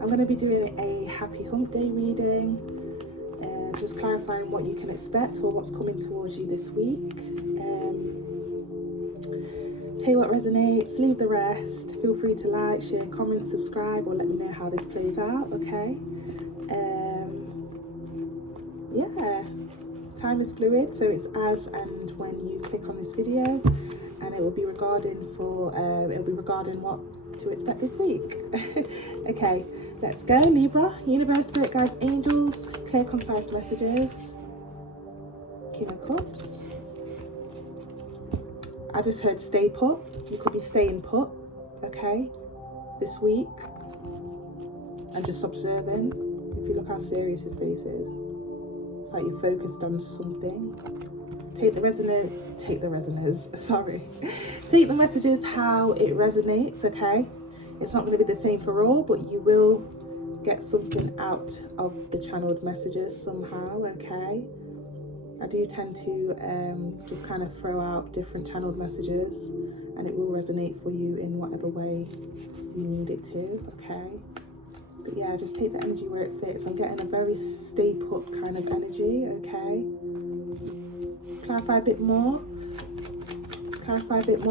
I'm going to be doing a happy hump day reading, just clarifying what you can expect or what's coming towards you this week. Take what resonates, leave the rest. Feel free to like, share, comment, subscribe, or let me know how this plays out, okay? Yeah, time is fluid, so it's as and when you click on this video, and it will be regarding what to expect this week. Okay, let's go. Libra, universe, spirit guides, angels, clear, concise messages. King of Cups. I just heard stay put. You could be staying put, okay, this week, and just observing. If you look how serious his face is, it's like you're focused on something. Take the messages how it resonates, okay? It's not going to be the same for all, but you will get something out of the channeled messages somehow, okay? I do tend to just kind of throw out different channeled messages, and it will resonate for you in whatever way you need it to, okay? But yeah, just take the energy where it fits. I'm getting a very stay put kind of energy, okay? Clarify a bit more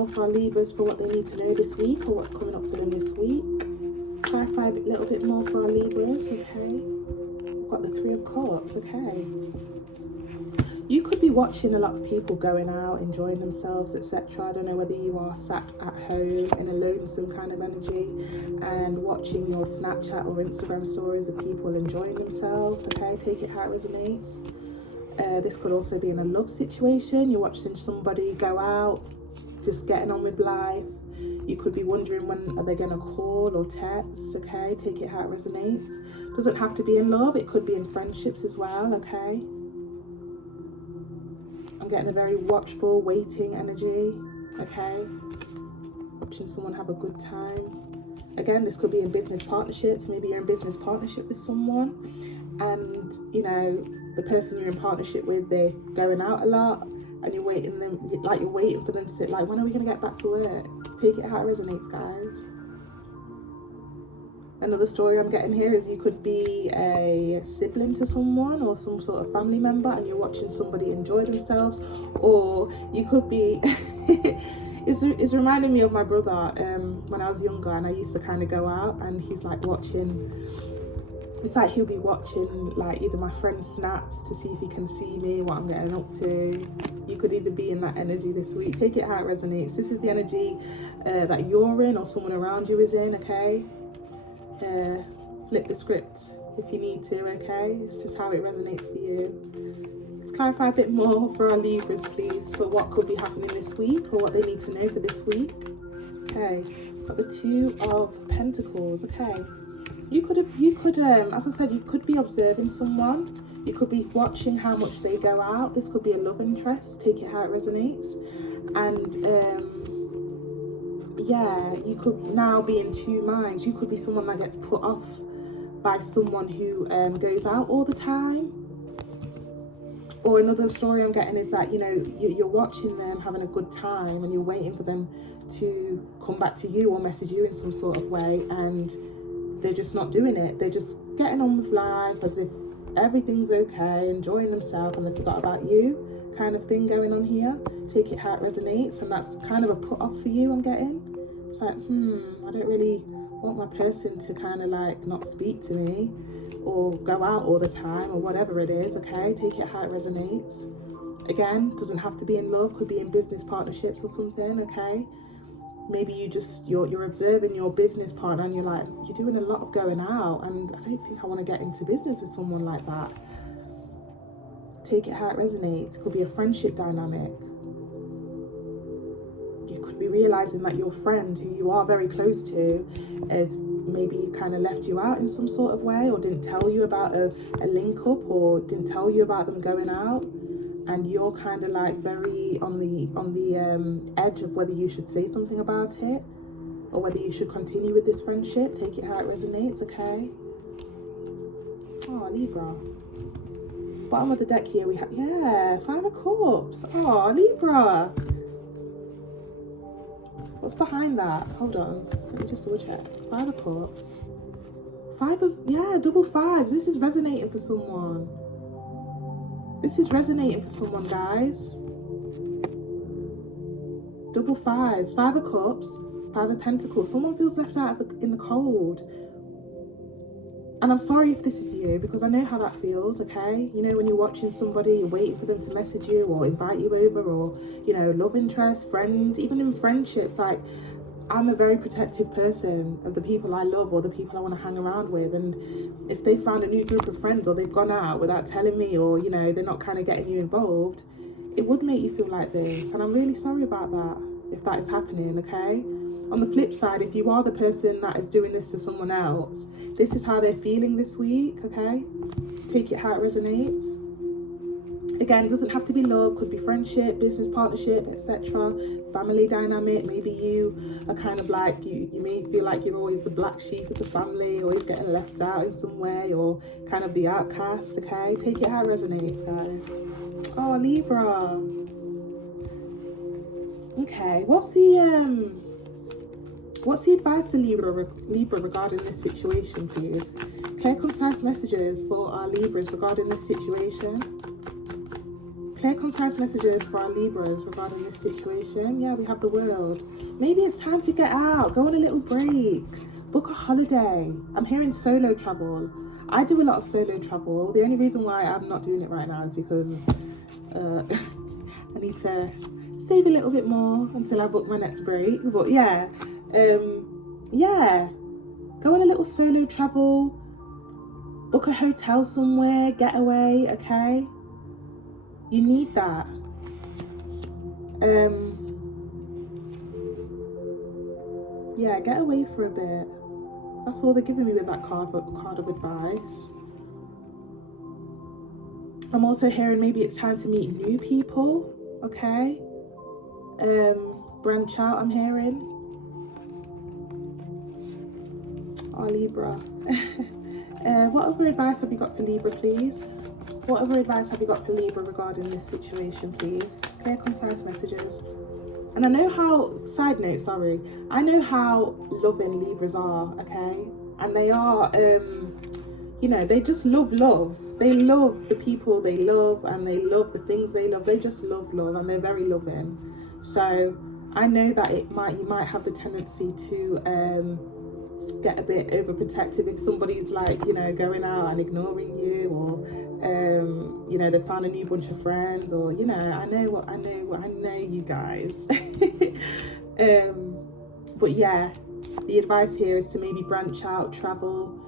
for our Libras for what they need to know this week or what's coming up for them this week. Clarify a little bit more for our Libras, okay? We've got the Three of Cups, okay? You could be watching a lot of people going out, enjoying themselves, etc. I don't know whether you are sat at home in a lonesome kind of energy and watching your Snapchat or Instagram stories of people enjoying themselves, okay? Take it how it resonates. This could also be in a love situation. You're watching somebody go out, just getting on with life. You could be wondering when are they going to call or text, okay? Take it how it resonates. Doesn't have to be in love. It could be in friendships as well, okay? I'm getting a very watchful, waiting energy, okay? Watching someone have a good time. Again, this could be in business partnerships. Maybe you're in business partnership with someone and, you know, the person you're in partnership with, they're going out a lot and you're waiting for them to sit, like, when are we going to get back to work? Take it how it resonates, guys. Another story I'm getting here is you could be a sibling to someone or some sort of family member and you're watching somebody enjoy themselves, or you could be it's reminding me of my brother when I was younger, and I used to kind of go out and he's like watching, it's like he'll be watching like either my friend's snaps to see if he can see me, what I'm getting up to. You could either be in that energy this week. Take it how it resonates. This is the energy that you're in or someone around you is in, okay? Flip the script if you need to, okay? It's just how it resonates for you. Let's clarify a bit more for our Libras, please, for what could be happening this week or what they need to know for this week. Okay, got the Two of Pentacles, okay? You could, as I said, you could be observing someone. You could be watching how much they go out. This could be a love interest. Take it how it resonates. And yeah, you could now be in two minds. You could be someone that gets put off by someone who goes out all the time. Or another story I'm getting is that, you know, you're watching them having a good time and you're waiting for them to come back to you or message you in some sort of way, and they're just not doing it. They're just getting on with life as if everything's okay, enjoying themselves, and they forgot about you, kind of thing going on here. Take it how it resonates, and that's kind of a put off for you, I'm getting. It's like, I don't really want my person to kind of like not speak to me or go out all the time or whatever it is, okay? Take it how it resonates. Again, doesn't have to be in love, could be in business partnerships or something, okay? Maybe you're observing your business partner and you're like, you're doing a lot of going out and I don't think I want to get into business with someone like that. Take it how it resonates. It could be a friendship dynamic. You could be realizing that your friend who you are very close to has maybe kind of left you out in some sort of way, or didn't tell you about a link up, or didn't tell you about them going out, and you're kind of like very on the edge of whether you should say something about it or whether you should continue with this friendship. Take it how it resonates, okay? Oh, Libra. Bottom of the deck here we have, yeah, Five of Cups. Oh, Libra. What's behind that? Hold on, let me just double check. Five of Cups, double fives. This is resonating for someone. This is resonating for someone, guys. Double fives, 5 of cups, 5 of pentacles. Someone feels left out in the cold. And I'm sorry if this is you, because I know how that feels, okay? You know, when you're watching somebody, you're waiting for them to message you or invite you over, or, you know, love interest, friends, even in friendships. Like, I'm a very protective person of the people I love or the people I want to hang around with. And if they found a new group of friends or they've gone out without telling me, or, you know, they're not kind of getting you involved, it would make you feel like this. And I'm really sorry about that, if that is happening, okay? On the flip side, if you are the person that is doing this to someone else, this is how they're feeling this week, okay? Take it how it resonates. Again, it doesn't have to be love, could be friendship, business partnership, etc. Family dynamic. Maybe you are kind of like, you may feel like you're always the black sheep of the family, always getting left out in some way, or kind of the outcast, okay? Take it how it resonates, guys. Oh, Libra. Okay, what's the advice for Libra regarding this situation, please? Clear, concise messages for our Libras regarding this situation. Clear, concise messages for our Libras regarding this situation. Yeah, we have the World. Maybe it's time to get out, go on a little break, book a holiday. I'm hearing solo travel. I do a lot of solo travel. The only reason why I'm not doing it right now is because I need to save a little bit more until I book my next break. But yeah, go on a little solo travel, book a hotel somewhere, get away, okay? You need that. Yeah, get away for a bit. That's all they're giving me with that card of advice. I'm also hearing maybe it's time to meet new people, okay? Branch out, I'm hearing. Oh, Libra. What other advice have you got for Libra, please? What other advice have you got for Libra regarding this situation, please? Clear, concise messages. And I know how, side note, sorry, I know how loving Libras are, okay? And they are, you know, they just love love. They love the people they love, and they love the things they love. They just love love, and they're very loving. So I know that you might have the tendency to get a bit overprotective if somebody's like, you know, going out and ignoring you, or you know, they found a new bunch of friends, or, you know, I know you guys. But yeah, the advice here is to maybe branch out, travel.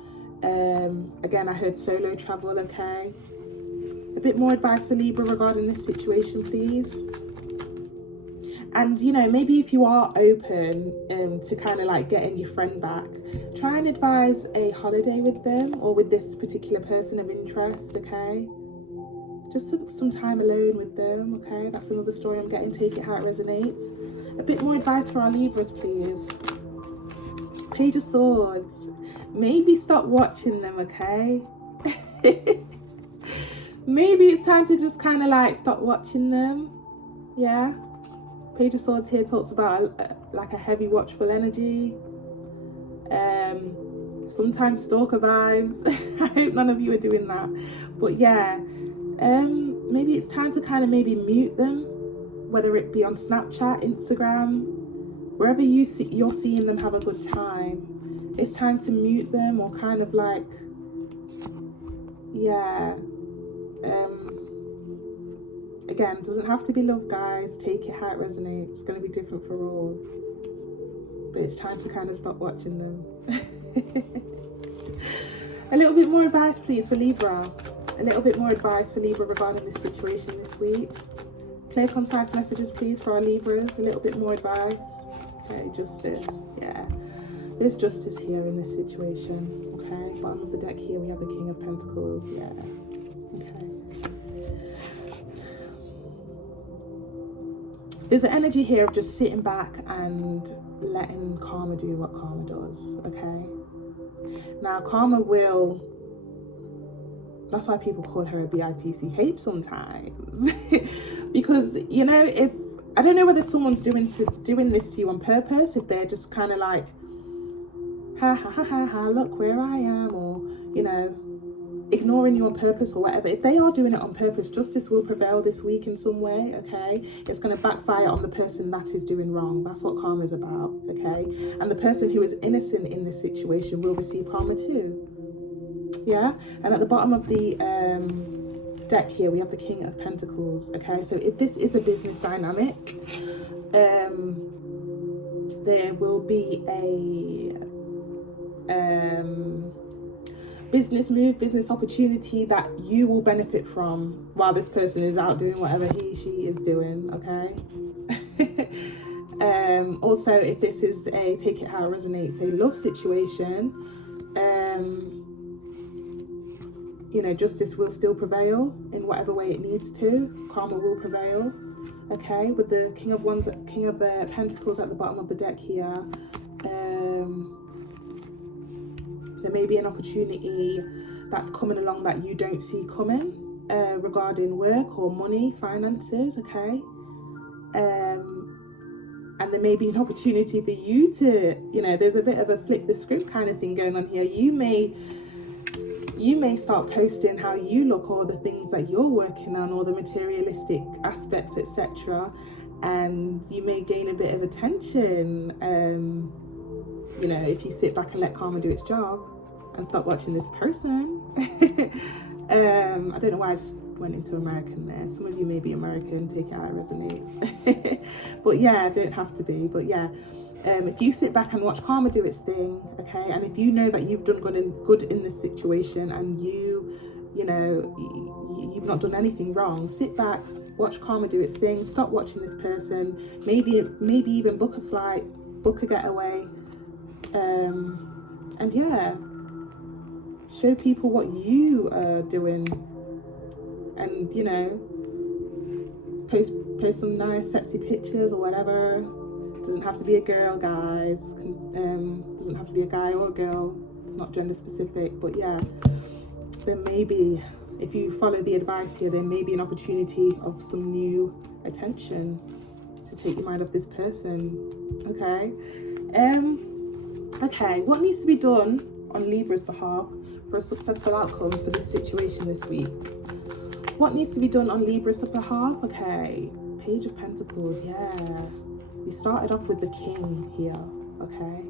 Again, I heard solo travel, okay? A bit more advice for Libra regarding this situation, please. And, you know, maybe if you are open to kind of like getting your friend back, try and advise a holiday with them, or with this particular person of interest, okay? Just some time alone with them, okay? That's another story I'm getting. Take it how it resonates. A bit more advice for our Libras, please. Page of Swords. Maybe stop watching them, okay? Maybe it's time to just kind of like stop watching them. Yeah. Page of Swords here talks about like a heavy watchful energy. Sometimes stalker vibes. I hope none of you are doing that. But yeah, maybe it's time to kind of maybe mute them, whether it be on Snapchat, Instagram, wherever you're seeing them have a good time. It's time to mute them, or kind of like, yeah. Again, doesn't have to be love, guys. Take it how it resonates. It's going to be different for all. But it's time to kind of stop watching them. A little bit more advice, please, for Libra. A little bit more advice for Libra regarding this situation this week. Clear, concise messages, please, for our Libras. A little bit more advice. Okay, justice. Yeah. There's justice here in this situation. Okay, bottom of the deck here, we have the King of Pentacles. Yeah. Okay. There's an energy here of just sitting back and letting karma do what karma does, okay? Now, karma will... That's why people call her a bitch sometimes. Because, you know, if... I don't know whether someone's doing this to you on purpose, if they're just kind of like ha ha ha ha ha, look where I am, or, you know, ignoring you on purpose or whatever. If they are doing it on purpose, justice will prevail this week in some way, okay? It's going to backfire on the person that is doing wrong. That's what karma is about, okay? And the person who is innocent in this situation will receive karma too. Yeah? And at the bottom of the deck here, we have the King of Pentacles, okay? So if this is a business dynamic, there will be a business move, business opportunity that you will benefit from while this person is out doing whatever she is doing, okay? Also, if this is a, take it how it resonates, a love situation, you know, justice will still prevail in whatever way it needs to. Karma will prevail, okay? With the King of Pentacles at the bottom of the deck here, there may be an opportunity that's coming along that you don't see coming, regarding work or money, finances, okay? And there may be an opportunity for you to, you know, there's a bit of a flip the script kind of thing going on here. You may start posting how you look, or the things that you're working on, or the materialistic aspects, etc. And you may gain a bit of attention, you know, if you sit back and let karma do its job and stop watching this person. I don't know why I just went into American there. Some of you may be American, take it how it resonates. But yeah, don't have to be. But yeah, if you sit back and watch karma do its thing, okay, and if you know that you've done good in this situation, and you know, you've not done anything wrong, sit back, watch karma do its thing, stop watching this person, maybe even book a flight, book a getaway, and yeah, show people what you are doing, and, you know, post some nice sexy pictures or whatever. Doesn't have to be a girl, guys. Doesn't have to be a guy or a girl. It's not gender specific. But yeah, there may be, if you follow the advice here, there may be an opportunity of some new attention to take your mind off this person. Okay. Okay, what needs to be done on Libra's behalf for a successful outcome for this situation this week? What needs to be done on Libra's behalf? Okay, Page of Pentacles, yeah. We started off with the King here, okay?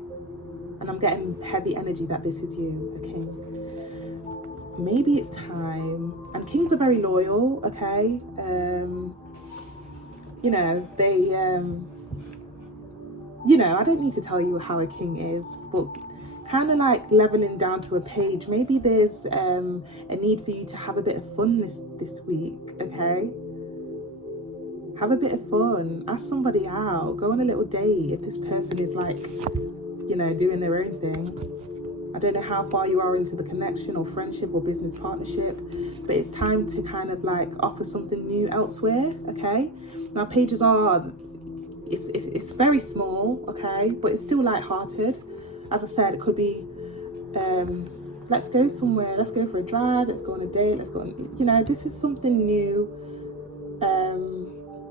And I'm getting heavy energy that this is you, a King. Maybe it's time. And Kings are very loyal, okay? You know, they, you know, I don't need to tell you how a King is, but kind of like leveling down to a page. Maybe there's a need for you to have a bit of fun this week, okay? Have a bit of fun. Ask somebody out. Go on a little date if this person is like, you know, doing their own thing. I don't know how far you are into the connection or friendship or business partnership, but it's time to kind of like offer something new elsewhere, okay? Now, pages are, it's very small, okay? But it's still lighthearted. As I said, it could be, let's go somewhere, let's go for a drive, let's go on a date, let's go on, you know, this is something new,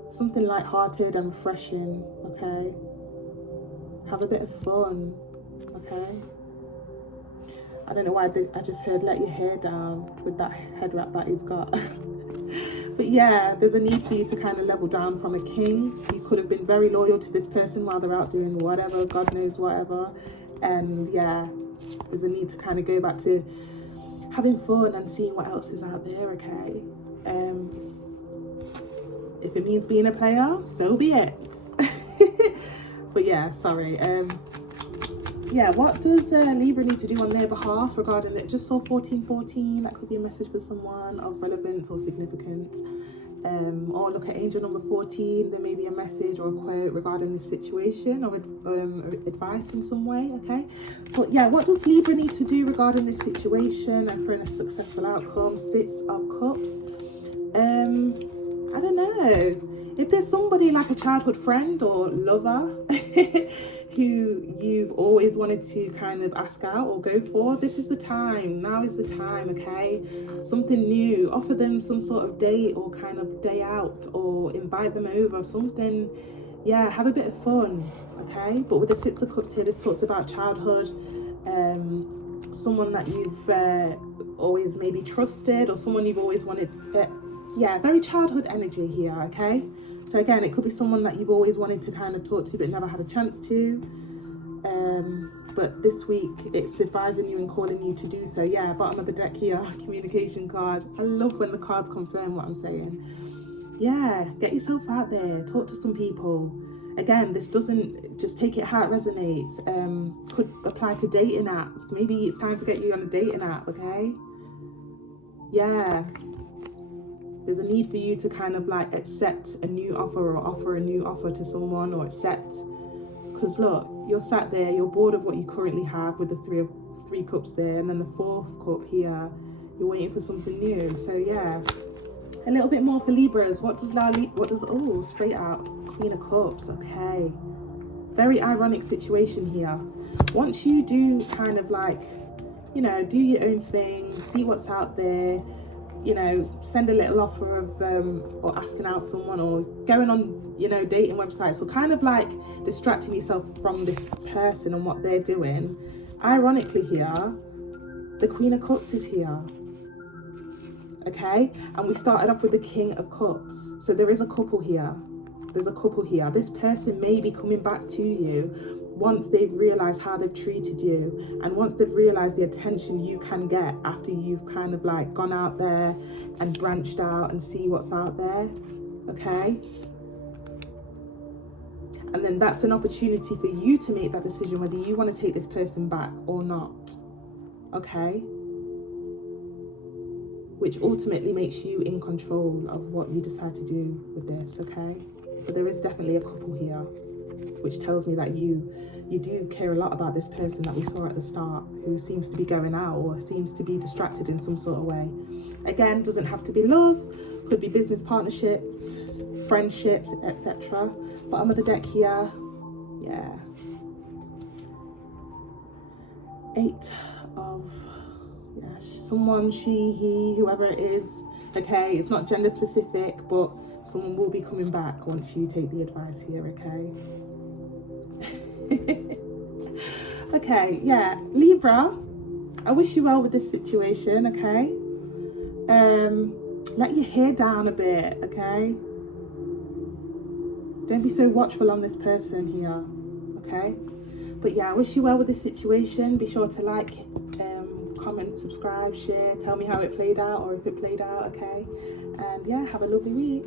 something lighthearted and refreshing, okay? Have a bit of fun, okay? I don't know why I just heard let your hair down with that head wrap that he's got. But yeah, there's a need for you to kind of level down from a King. You could have been very loyal to this person while they're out doing whatever, God knows whatever. And yeah, there's a need to kind of go back to having fun and seeing what else is out there, okay? If it means being a player, so be it. But yeah, sorry. Yeah, what does Libra need to do on their behalf regarding it? Just saw 1414, that could be a message for someone of relevance or significance. Or look at angel number 14, there may be a message or a quote regarding this situation, or advice in some way, okay? But yeah, what does Libra need to do regarding this situation and for a successful outcome? Six of Cups. I don't know. If there's somebody like a childhood friend or lover who you've always wanted to kind of ask out or go for, this is the time. Now is the time, okay? Something new. Offer them some sort of date or kind of day out, or invite them over, something. Yeah, have a bit of fun, okay? But with the Six of Cups here, this talks about childhood, someone that you've always maybe trusted, or someone you've always wanted. Yeah, very childhood energy here, okay? So again, it could be someone that you've always wanted to kind of talk to but never had a chance to. But this week it's advising you and calling you to do so. Yeah, bottom of the deck here, communication card. I love when the cards confirm what I'm saying. Yeah, get yourself out there, talk to some people. Again, this doesn't, just take it how it resonates. Could apply to dating apps. Maybe it's time to get you on a dating app, okay? Yeah. There's a need for you to kind of like accept a new offer, or offer a new offer to someone, or accept. Because look, you're sat there, you're bored of what you currently have with the three cups there, and then the fourth cup here, you're waiting for something new. So yeah, a little bit more for Libras. Oh, straight out, Queen of Cups, okay. Very ironic situation here. Once you do kind of like, you know, do your own thing, see what's out there, you know, send a little offer of, or asking out someone, or going on, you know, dating websites, or kind of like distracting yourself from this person and what they're doing. Ironically here, the Queen of Cups is here. Okay, and we started off with the King of Cups. So there is a couple here. There's a couple here. This person may be coming back to you once they've realized how they've treated you, and once they've realized the attention you can get after you've kind of like gone out there and branched out and see what's out there. Okay, and then that's an opportunity for you to make that decision whether you want to take this person back or not. Okay, which ultimately makes you in control of what you decide to do with this. Okay, but there is definitely a couple here, which tells me that you do care a lot about this person that we saw at the start, who seems to be going out or seems to be distracted in some sort of way. Again, doesn't have to be love, could be business partnerships, friendships, etc. Bottom of the deck here, yeah. 8 of, yeah, someone, she, he, whoever it is. Okay, it's not gender specific, but someone will be coming back once you take the advice here, okay? Okay, yeah, Libra, I wish you well with this situation, okay? Let your hair down a bit, okay? Don't be so watchful on this person here, okay? But yeah, I wish you well with this situation. Be sure to like, comment, subscribe, share, tell me how it played out, or if it played out, okay? And yeah, have a lovely week.